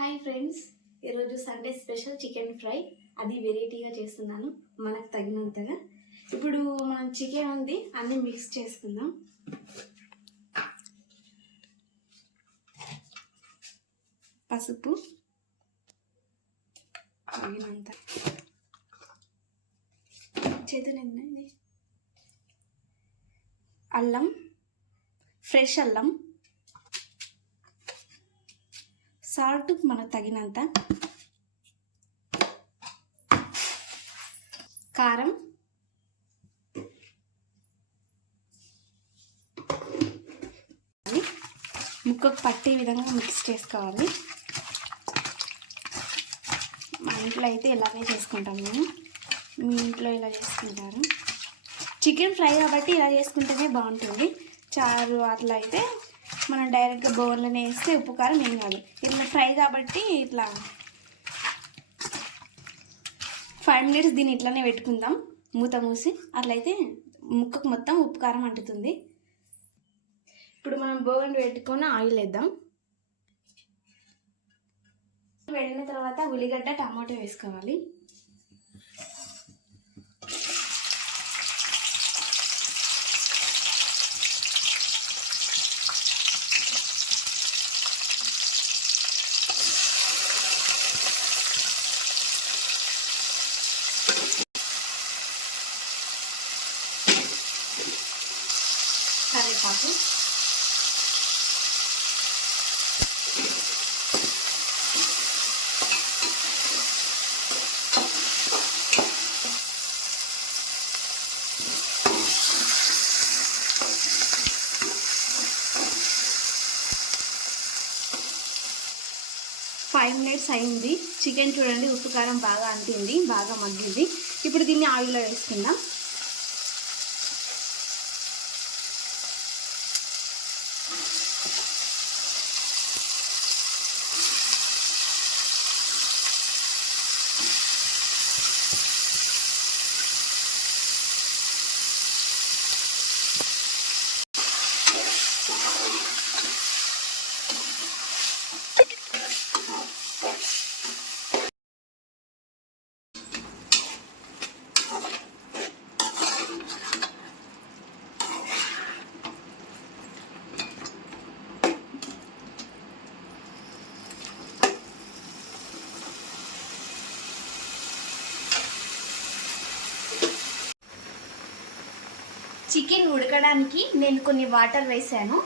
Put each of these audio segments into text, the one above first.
Hi friends, ఈరోజు Sunday special chicken fry. అది వెరైటీగా చేస్తున్నాను మనకు తగినంతగా. ఇప్పుడు మనం చికెన్ ఉంది అన్నీ మిక్స్ చేసుకుందాం. పసుపు తగినంత, చేతులు అల్లం, ఫ్రెష్ అల్లం, సాల్ట్ మనకు తగినంత, కారం, ముక్కకు పట్టే విధంగా మిక్స్ చేసుకోవాలి. మా ఇంట్లో అయితే ఇలాగే చేసుకుంటాం మేము. మీ ఇంట్లో ఇలా చేసుకుంటారు. చికెన్ ఫ్రై కాబట్టి ఇలా చేసుకుంటేనే బాగుంటుంది. చారు అట్లా అయితే మనం డైరెక్ట్గా బౌల్లోనే వేస్తే ఉప్పు కారం ఏం కాదు. ఇట్లా ఫ్రై కాబట్టి ఇట్లా 5 minutes దీన్ని ఇట్లానే పెట్టుకుందాం మూత మూసి. అట్లయితే ముక్కకు మొత్తం ఉప్పు కారం అంటుతుంది. ఇప్పుడు మనం బౌల్ పెట్టుకొని ఆయిల్ వేద్దాం. వేడిన తర్వాత ఉల్లిగడ్డ, టమాటో వేసుకోవాలి. కరివేపాకు, ఫైవ్ మినిట్స్ అయింది. చికెన్ చూడండి, ఉప్పు కారం బాగా అంటింది, బాగా మగ్గింది. ఇప్పుడు దీన్ని ఆయిల్లో వేసుకుందాం. చికెన్ ఉడకడానికి నేను కొన్ని వాటర్ వేసాను.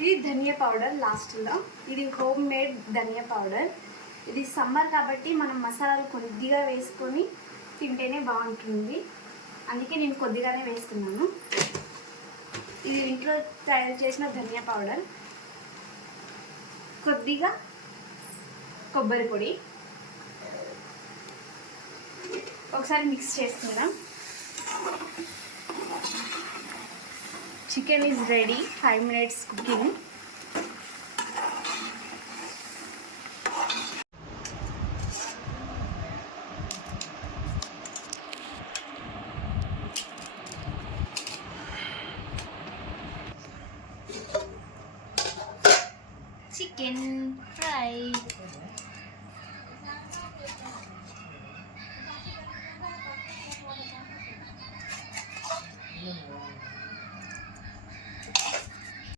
ఇది ధనియా పౌడర్ లాస్ట్లో. ఇది హోమ్ మేడ్ ధనియా పౌడర్. ఇది సమ్మర్ కాబట్టి మనం మసాలాలు కొద్దిగా వేసుకొని తింటేనే బాగుంటుంది. అందుకే నేను కొద్దిగానే వేస్తున్నాను. ఇది ఇంట్లో తయారు చేసిన ధనియా పౌడర్. కొద్దిగా కొబ్బరి పొడి ఒకసారి మిక్స్ చేసుకుందాం. Chicken is ready. 5 minutes cooking. Chicken fry.